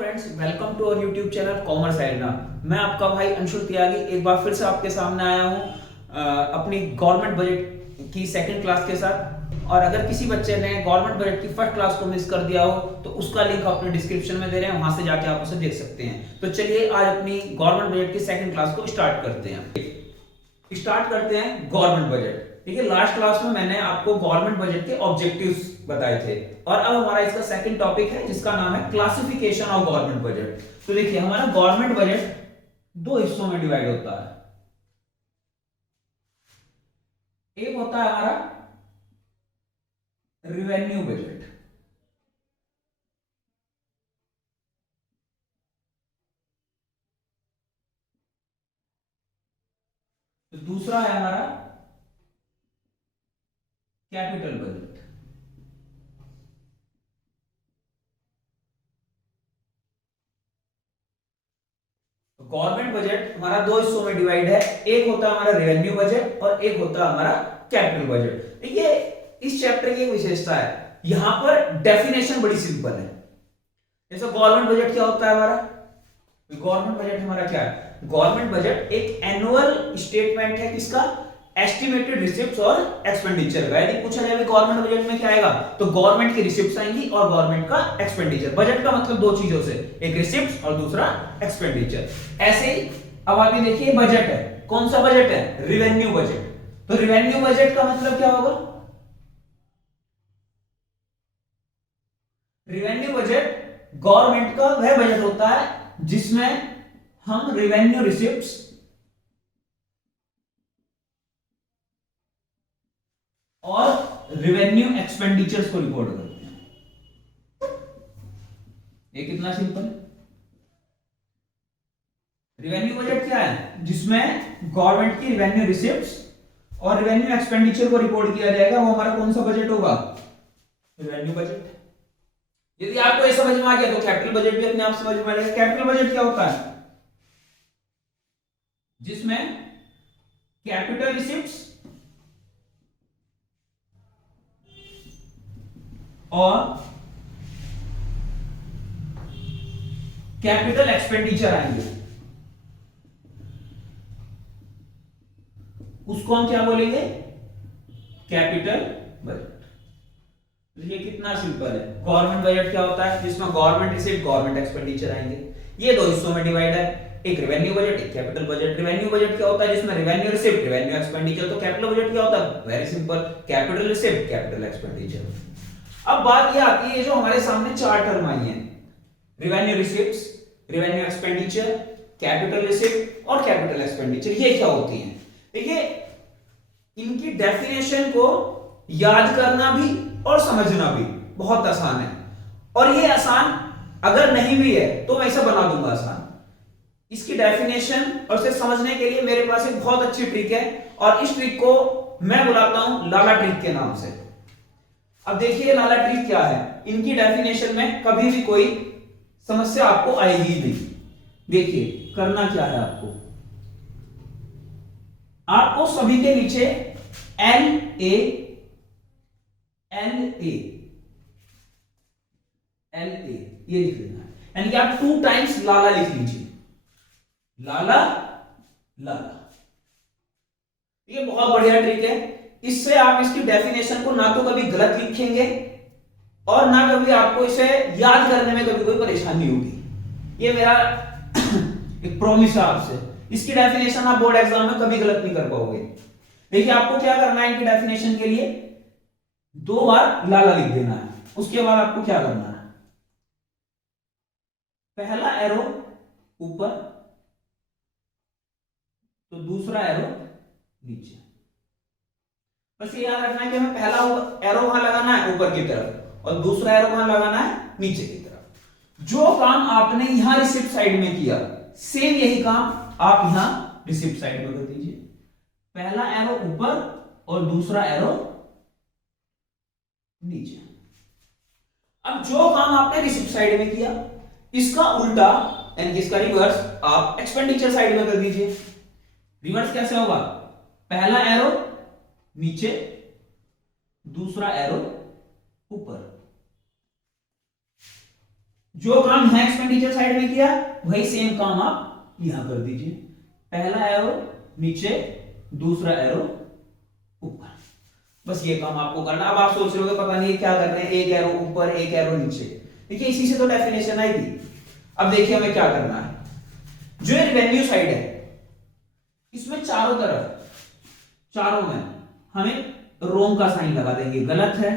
Friends, welcome to our YouTube channel Commerce Arena. मैं आपका भाई अंशुल त्यागी एक बार फिर से आपके सामने आया हूँ अपनी गवर्नमेंट बजट की सेकंड क्लास के साथ। और अगर किसी बच्चे ने गवर्नमेंट बजट की फर्स्ट क्लास को मिस कर दिया हो तो उसका लिंक अपने डिस्क्रिप्शन में दे रहे हैं, वहां से जाके आप उसे देख सकते हैं। तो चलिए आज अपनी गवर्नमेंट बजट की सेकंड क्लास को स्टार्ट करते हैं गवर्नमेंट बजट। देखिए, लास्ट क्लास में मैंने आपको गवर्नमेंट बजट के ऑब्जेक्टिव्स बताए थे और अब हमारा इसका सेकंड टॉपिक है जिसका नाम है क्लासिफिकेशन ऑफ गवर्नमेंट बजट। तो देखिए, हमारा गवर्नमेंट बजट दो हिस्सों में डिवाइड होता है। एक होता है हमारा रिवेन्यू बजट, तो दूसरा है हमारा कैपिटल बजट। गवर्नमेंट बजट हमारा दो हिस्सों में डिवाइड है, एक होता है हमारा रेवेन्यू बजट और एक होता है हमारा कैपिटल बजट। देखिए, इस चैप्टर की एक विशेषता है, यहां पर डेफिनेशन बड़ी सिंपल है। जैसे गवर्नमेंट बजट क्या होता है हमारा, गवर्नमेंट बजट हमारा क्या है? गवर्नमेंट बजट एक एनुअल स्टेटमेंट है किसका? एस्टिमेटेड रिसिप्ट्स और एक्सपेंडिचर का। यदि पूछा जाए गवर्नमेंट बजट में क्या आएगा, तो गवर्नमेंट की रिसिप्ट्स आएंगी और गवर्नमेंट का एक्सपेंडिचर। बजट का मतलब दो चीजों से, एक रिसिप्ट्स और दूसरा एक्सपेंडिचर। ऐसे ही अब आप ये देखिए, बजट है, कौन सा बजट है? Revenue budget. तो रिवेन्यू बजट का मतलब क्या होगा? रिवेन्यू बजट गवर्नमेंट का वह बजट होता है जिसमें हम रिवेन्यू रिसिप्ट्स और रिवेन्यू एक्सपेंडिचर्स को रिकॉर्ड करते हैं। ये कितना सिंपल है। रिवेन्यू बजट क्या है? जिसमें गवर्नमेंट की रिवेन्यू रिसिप्ट्स और रिवेन्यू एक्सपेंडिचर को रिकॉर्ड किया जाएगा, वो हमारा कौन सा बजट होगा? Revenue budget. यदि आपको ये समझ में आ गया तो कैपिटल बजट भी अपने आप समझ में आ जाएगा। कैपिटल बजट क्या होता है? जिसमें कैपिटल रिसिप्ट्स और कैपिटल एक्सपेंडिचर आएंगे, उसको हम क्या बोलेंगे? Capital budget. ये कितना सिंपल है। गवर्नमेंट बजट क्या होता है? जिसमें गवर्नमेंट रिसीप्ट गवर्नमेंट एक्सपेंडिचर आएंगे। ये दो हिस्सों में डिवाइड है, एक रेवेन्यू बजट, एक कैपिटल बजट। रेवेन्यू बजट क्या होता है? जिसमें रेवेन्यू रिसीप्ट रेवेन्यू एक्सपेंडिचर। तो कैपिटल बजट क्या होता है? Very simple, capital receipt capital expenditure. अब बात ये आती है, जो हमारे सामने चार टर्म आई है, revenue receipts, revenue expenditure, capital receipt और कैपिटल एक्सपेंडिचर, ये क्या होती हैं? देखिए, इनकी डेफिनेशन को याद करना भी और समझना भी बहुत आसान है। और ये आसान अगर नहीं भी है तो मैं इसे बना दूंगा आसान। इसकी डेफिनेशन और इसे समझने के लिए मेरे पास एक बहुत अच्छी ट्रिक है और इस ट्रिक को मैं बुलाता हूं लाला ट्रिक के नाम से। अब देखिए, लाला ट्रिक क्या है। इनकी डेफिनेशन में कभी भी कोई समस्या आपको आएगी नहीं। देखिए करना क्या है, आपको सभी के नीचे एल ए ये लिख लेना है, यानी कि आप 2 टाइम्स लाला लिख लीजिए, लाला लाला। ये बहुत बढ़िया ट्रिक है। इससे आप इसकी डेफिनेशन को ना तो कभी गलत लिखेंगे और ना कभी आपको इसे याद करने में कभी कोई परेशानी होगी। ये मेरा एक प्रॉमिस है आपसे। इसकी डेफिनेशन आप बोर्ड एग्जाम में कभी गलत नहीं कर पाओगे। देखिए, आपको क्या करना है, इनकी डेफिनेशन के लिए 2 बार लाला लिख देना है। उसके बाद आपको क्या करना है, पहला एरो ऊपर तो दूसरा एरो नीचे। बस ये याद रखना है कि हमें पहला एरो कहां लगाना है? ऊपर की तरफ, और दूसरा एरो कहां लगाना है? नीचे की तरफ। जो काम आपने यहां रिसिप्ट साइड में किया, सेम यही काम आप यहां रिसिप्ट साइड में कर दीजिए। पहला एरो ऊपर और दूसरा एरो नीचे। अब जो काम आपने रिसिप्ट साइड में किया, इसका उल्टा यानी कि इसका रिवर्स आप एक्सपेंडिचर साइड में कर दीजिए। रिवर्स कैसे होगा? पहला एरो नीचे, दूसरा एरो ऊपर। जो काम यहां एक्सपेंडिचर साइड में किया वही सेम काम आप यहां कर दीजिए। पहला एरो नीचे, दूसरा एरो ऊपर, बस ये काम आपको करना। अब आप सोच रहे हो पता नहीं क्या कर रहे हैं, एक एरो ऊपर एक एरो नीचे। देखिए इसी से तो डेफिनेशन आएगी। अब देखिए हमें क्या करना है। जो ये रेवेन्यू साइड है इसमें चारों तरफ, चारों में हमें रोम का साइन लगा देंगे। गलत है,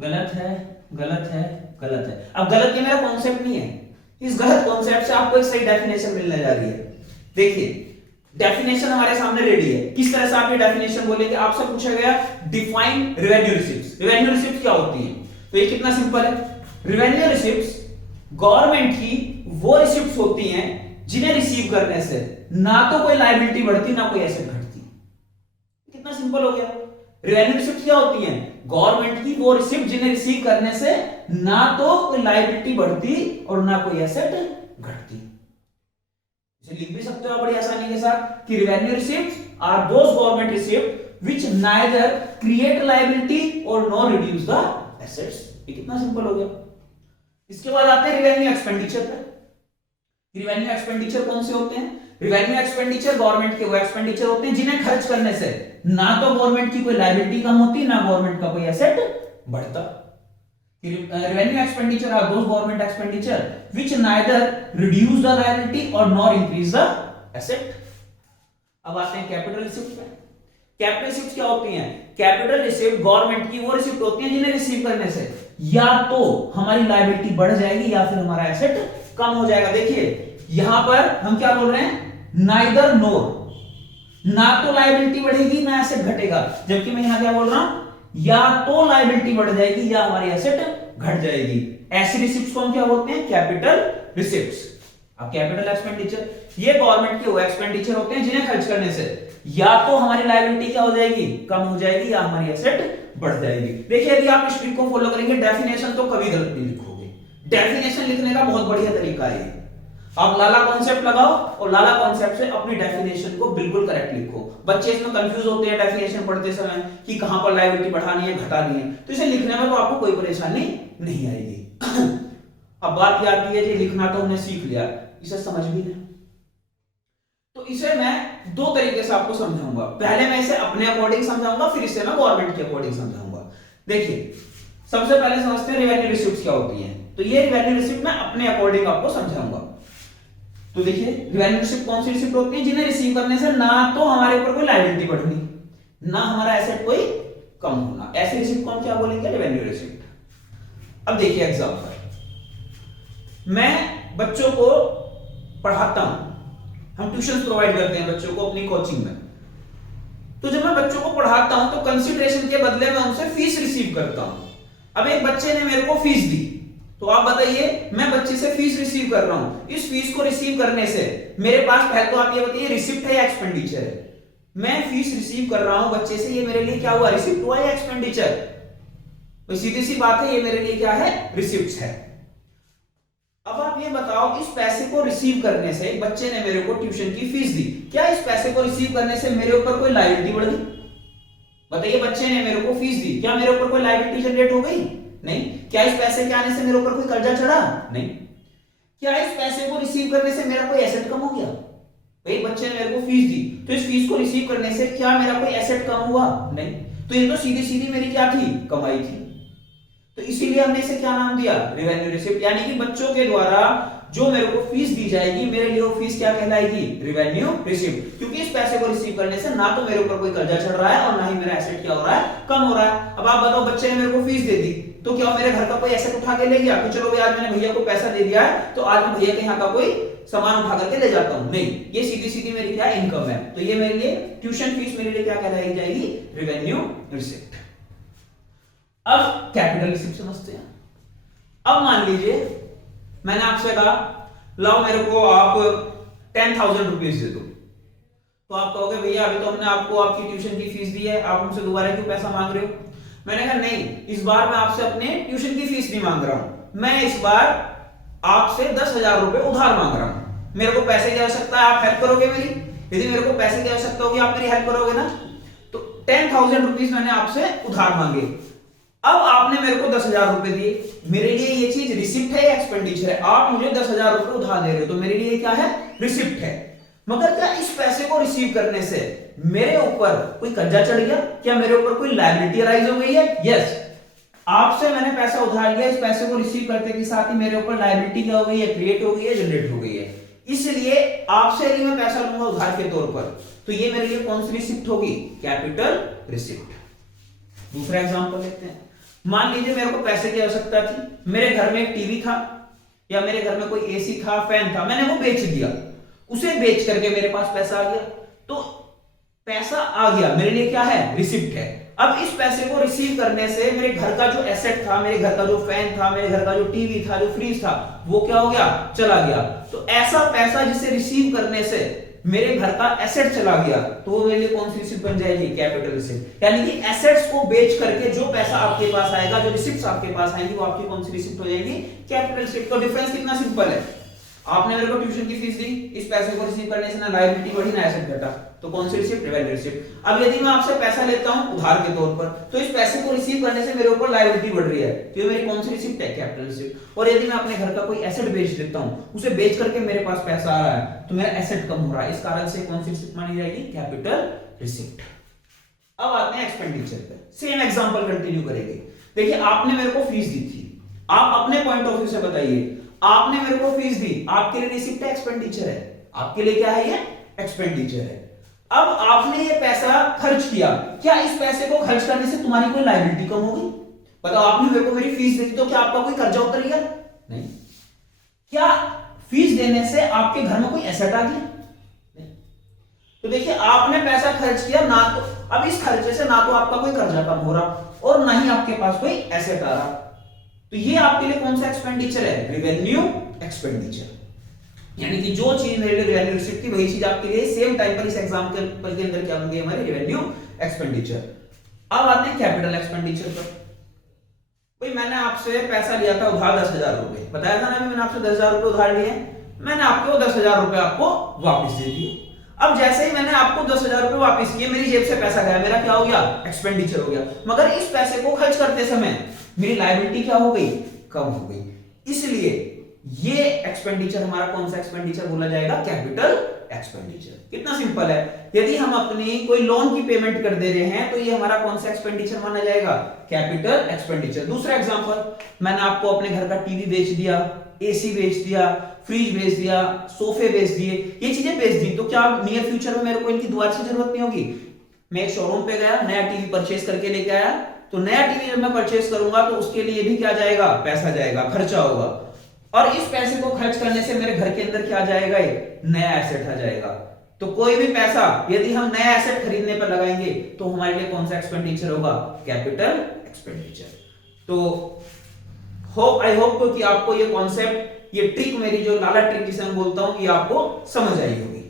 गलत है, गलत है, गलत है। अब गलत ये मेरा कॉन्सेप्ट नहीं है, इस गलत कॉन्सेप्ट से आपको एक सही डेफिनेशन मिलने जा रही है। देखिए डेफिनेशन हमारे सामने रेडी है। किस तरह से आप ये डेफिनेशन बोलेंगे, आपसे पूछा गया define revenue receipts. Revenue receipt क्या होती है, तो ये कितना सिंपल है। रेवेन्यू रिसिप्ट्स गवर्नमेंट की वो रिसिप्ट्स होती हैं जिन्हें रिसीव करने से ना तो कोई लायबिलिटी बढ़ती ना कोई एसेट घटती। कितना सिंपल हो गया। रेवेन्यू रिसिप्ट क्या होती हैं, गवर्नमेंट की वो रिसिप्ट जिन्हें रिसीव करने से ना तो कोई लायबिलिटी बढ़ती और ना कोई एसेट घटती। इसे लिख भी सकते हो बड़ी आसानी के साथ कि revenue receipts are those government receipt which neither create liability और नो रिड्यूस द एसेट्स। ये कितना सिंपल हो गया। इसके बाद आते हैं रेवेन्यू एक्सपेंडिचर पे। रेवेन्यू एक्सपेंडिचर कौन से होते हैं, रेवेन्यू एक्सपेंडिचर गवर्नमेंट के वो एक्सपेंडिचर होते हैं जिन्हें खर्च करने से ना तो गवर्नमेंट की कोई लायबिलिटी कम होती ना गवर्नमेंट का कोई एसेट बढ़ता। Revenue expenditure are those government expenditure which neither reduce the liability और नॉर इंक्रीज द एसेट। अब आते हैं कैपिटल रिसिप्ट पे। कैपिटल रिसिप्ट क्या होती हैं, कैपिटल रिसिप्ट गवर्नमेंट की वो रिसिप्ट होती हैं जिन्हें रिसीव करने से या तो हमारी लायबिलिटी बढ़ जाएगी या फिर हमारा एसेट कम हो जाएगा। देखिए यहां पर हम क्या बोल रहे हैं, नाइदर नोर, ना तो लायबिलिटी बढ़ेगी ना एसेट घटेगा, जबकि मैं यहां क्या बोल रहा हूं, या तो लायबिलिटी बढ़ जाएगी या हमारी एसेट घट जाएगी। ऐसी रिसिप्ट्स को हम क्या बोलते हैं, कैपिटल रिसिप्ट्स। अब कैपिटल एक्सपेंडिचर ये गवर्नमेंट के वो एक्सपेंडिचर होते हैं जिन्हें खर्च करने से या तो हमारी लायबिलिटी क्या हो जाएगी, कम हो जाएगी, या हमारी एसेट बढ़ जाएगी। देखिए यदि आप इस ट्रिक को फॉलो करेंगे डेफिनेशन तो कभी गलत नहीं लिखोगे। डेफिनेशन लिखने का बहुत बढ़िया तरीका है। आप लाला कॉन्सेप्ट लगाओ और लाला कॉन्सेप्ट से अपनी डेफिनेशन को बिल्कुल करेक्ट लिखो। बच्चे इसमें कंफ्यूज होते हैं डेफिनेशन पढ़ते समय कि कहां पर लायबिलिटी बढ़ानी है घटानी है, तो इसे लिखने में तो आपको कोई परेशानी नहीं आएगी। अब बात यह आती है कि लिखना तो हमने सीख लिया, इसे समझ भी नहीं, तो इसे मैं दो तरीके से आपको समझाऊंगा। पहले मैं इसे अपने अकॉर्डिंग समझाऊंगा, फिर इसे मैं गवर्नमेंट के अकॉर्डिंग समझाऊंगा। देखिए सबसे पहले समझते हैं रेवेन्यू रिसिप्ट क्या होती हैं। तो ये रेवेन्यू रिसिप्ट मैं अपने अकॉर्डिंग आपको समझाऊंगा। तो देखिए रेवेन्यू रिसिप्ट कौन सी रिसिप्ट होती है, जिन्हें रिसीव करने से ना तो हमारे ऊपर कोई लायबिलिटी बढ़नी ना हमारा एसेट कोई कम होना। ऐसी रिसिप्ट को हम क्या बोलेंगे, रेवेन्यू रिसिप्ट। अब देखिए एग्जांपल, मैं बच्चों को पढ़ाता हूं, हम ट्यूशन प्रोवाइड करते हैं बच्चों को अपनी कोचिंग में। तो जब मैं बच्चों को पढ़ाता हूं तो कंसिडरेशन के बदले में उनसे फीस रिसीव करता हूं। अब एक बच्चे ने मेरे को फीस दी, तो आप बताइए मैं बच्चे से फीस रिसीव कर रहा हूं। इस फीस को रिसीव करने से मेरे पास पहले तो आप ये बताइए रिसिप्ट है या एक्सपेंडिचर है। मैं फीस रिसीव कर रहा हूं बच्चे से, ये मेरे लिए क्या हुआ, रिसिप्ट हुआ या एक्सपेंडिचर। तो सीधी सी बात है, ये मेरे लिए क्या है, रिसिप्ट है। अब आप ये बताओ, इस पैसे को रिसीव करने से बच्चे ने मेरे को ट्यूशन की फीस दी, क्या इस पैसे को रिसीव करने से मेरे ऊपर कोई लायबिलिटी बढ़ गई? बताइए बच्चे ने मेरे को फीस दी, क्या मेरे ऊपर कोई लायबिलिटी जनरेट हो गई? नहीं। क्या इस पैसे के आने से मेरे ऊपर कोई कर्जा चढ़ा? नहीं। क्या इस पैसे को रिसीव करने से मेरा कोई एसेट कम हो गया? भाई बच्चे ने मेरे को फीस दी, तो इस फीस को रिसीव करने से क्या मेरा कोई एसेट कम हुआ? नहीं। तो ये तो सीधी सीधी मेरी क्या थी, कमाई थी। तो इसीलिए हमने इसे क्या नाम दिया, रेवेन्यू रिसिप्ट। यानी कि बच्चों के द्वारा जो मेरे को फीस दी जाएगी, मेरे लिए वो फीस क्या कहलाएगी, रेवेन्यू रिसिप्ट। क्योंकि इस पैसे को रिसीव करने से ना तो मेरे ऊपर कोई कर्जा चढ़ रहा है और ना ही मेरा एसेट क्या हो रहा है, कम हो रहा है। अब आप बताओ, बच्चे ने मेरे को फीस दे दी, तो क्या मेरे घर का कोई एसेट उठा के ले गया कि चलो भाई आज मैंने भैया को पैसा दे दिया है तो आज मैं भैया के यहाँ का कोई सामान उठा करके ले जाता हूं? नहीं, ये सीधी सीधी मेरी क्या इनकम है। तो ये मेरे लिए ट्यूशन फीस मेरे लिए क्या कहलाई जाएगी, रेवेन्यू रिसिप्ट। अब कैपिटल रिसिप्ट समझते हैं। अब मान लीजिए मैंने आपसे कहा लाओ मेरे को आप 10,000 रुपीज दे दो, तो आप कहोगे भैया अभी तो हमने आपको आपकी ट्यूशन की फीस दी है, आप हमसे दोबारा क्यों पैसा मांग रहे हो? मैंने कहा नहीं, इस बार मैं आपसे अपने ट्यूशन की फीस नहीं मांग रहा हूं, मैं इस बार आपसे 10,000 रुपए उधार मांग रहा हूं। मेरे को पैसे की आवश्यकता है, आप हेल्प करोगे मेरी? यदि मेरे को पैसे की आवश्यकता होगी आप मेरी हेल्प करोगे ना? तो 10,000 रुपीज मैंने आपसे उधार मांगे। अब आपने मेरे को 10,000 रुपए दिए, मेरे लिए ये चीज रिसिप्ट है या एक्सपेंडिचर है? आप मुझे 10,000 रुपए उधार दे रहे हो तो मेरे लिए क्या है? रिसिप्ट है। मगर क्या इस पैसे को रिसीव करने से मेरे ऊपर कोई कर्जा चढ़ गया? क्या मेरे ऊपर कोई लायबिलिटी अराइज हो गई है? यस, आपसे मैंने पैसा उधार लिया, इस पैसे को रिसीव करते के साथ ही मेरे ऊपर लायबिलिटी क्या हो गई है? क्रिएट हो गई है, जनरेट हो गई है। इसलिए आपसे यदि मैं पैसा लूंगा उधार के तौर पर तो ये मेरे लिए कौन सी रिसिप्ट होगी? Capital receipt. दूसरा एग्जांपल लेते हैं। मान लीजिए मेरे को पैसे की आवश्यकता थी, मेरे घर में एक टीवी था या मेरे घर में कोई एसी था, फैन था, मैंने वो बेच दिया, उसे बेच करके मेरे पास पैसा आ गया। तो पैसा आ गया, मेरे लिए क्या है? रिसिप्ट है। अब इस पैसे को रिसीव करने से मेरे घर का जो एसेट था, मेरे घर का जो फैन था, मेरे घर का जो टीवी था, जो फ्रिज था, वो क्या हो गया? चला गया। तो ऐसा पैसा जिसे रिसीव करने से मेरे घर का एसेट चला गया तो वो मेरे लिए कौन सी रिसिप्ट बन जाएगी? Capital receipt. यानी कि एसेट्स को बेच करके जो पैसा आपके पास आएगा, जो रिसिप्ट्स आपके पास आएंगी, वो आपकी कौन सी रिसिप्ट हो जाएगी? Capital receipt. तो डिफरेंस कितना सिंपल है। आपने मेरे को ट्यूशन की फीस दी, इस पैसे को रिसीव करने से ना लायबिलिटी बढ़ी ना एसेट घटा, तो कौन सी रिसिप्ट? Value receipt. अब यदि मैं आपसे पैसा लेता हूं उधार के तौर पर तो इस पैसे को रिसीव करने से मेरे ऊपर लायबिलिटी बढ़ रही है, तो ये मेरी कौन सी रिसिप्ट है? Capital receipt. और यदि मैं अपने घर का कोई एसेट बेच देता हूं, उसे बेच करके मेरे पास पैसा आ रहा है तो मेरा एसेट कम हो रहा है, इस कारण से कौन सी रिसिप्ट मानी जाएगी? Capital receipt. अब आते हैं एक्सपेंडिचर पे। सेम एग्जांपल कंटिन्यू करेंगे। देखिए आपने मेरे को फीस दी थी, आप अपने पॉइंट ऑफ व्यू से बताइए, आपने मेरे को फीस दी, आपके लिए रिसिप्ट है, एक्सपेंडिचर है? आपके लिए क्या है? ये एक्सपेंडिचर है। अब आपने ये पैसा खर्च किया, क्या इस पैसे को खर्च करने से तुम्हारी कोई लायबिलिटी कम होगी? बताओ, आपने मेरे को मेरी फीस दी तो क्या आपका कोई कर्जा उतर गया? नहीं। क्या फीस देने से आपके घर में कोई एसेट आ गया? नहीं। तो देखिए आपने पैसा खर्च किया ना, तो अब इस खर्चे से ना तो आपका कोई कर्जा कम हो रहा और ना ही आपके पास कोई एसेट आ रहा, तो ये आपके लिए कौन सा एक्सपेंडिचर है? Revenue expenditure. यानी कि जो चीज मेरे लिए रिवेन्यू रिसिप्ट थी वही चीज आपके लिए सेम टाइम पर इस एग्जांपल के अंदर क्या होंगे? हमारे रिवेन्यू एक्सपेंडिचर। अब आते हैं कैपिटल एक्सपेंडिचर पर। भाई मैंने आपसे पैसा लिया था उधार 10,000 रुपए, बताया था ना मैंने आपसे 10,000 रुपए उधार लिए, मैंने आपको 10,000 रुपए आपको वापस दे दिए। अब जैसे ही मैंने आपको 10,000 रुपए वापस किए, मेरी जेब से पैसा गया, मेरा क्या हो गया? एक्सपेंडिचर हो गया। मगर इस पैसे को खर्च करते समय मेरी लायबिलिटी क्या हो गई? कम हो गई। इसलिए ये एक्सपेंडिचर हमारा कौन सा एक्सपेंडिचर बोला जाएगा? Capital expenditure. कितना सिंपल है। यदि हम अपनी कोई लोन की पेमेंट कर दे रहे हैं तो ये हमारा कौन सा एक्सपेंडिचर माना जाएगा? Capital expenditure. दूसरा एग्जांपल, मैंने आपको अपने घर का टीवी बेच दिया, एसी बेच दिया, फ्रिज बेच दिया, सोफे बेच दिए, ये चीजें बेच दी, तो क्या नियर फ्यूचर में मेरे को इनकी दोबारा से जरूरत नहीं होगी? मैं एक शोरूम पे गया, नया टीवी परचेस करके लेके आया, तो नया टीवी जब मैं परचेस करूंगा तो उसके लिए भी क्या जाएगा? पैसा जाएगा, खर्चा होगा। और इस पैसे को खर्च करने से मेरे घर के अंदर क्या जाएगा? नया एसेट आ जाएगा। तो कोई भी पैसा यदि हम नया एसेट खरीदने पर लगाएंगे तो हमारे लिए कौन सा एक्सपेंडिचर होगा? Capital expenditure. तो आई होप कि आपको ये कॉन्सेप्ट, ये ट्रिक, मेरी जो लाला ट्रिक जिसे मैं बोलता हूं, ये आपको समझ आई होगी।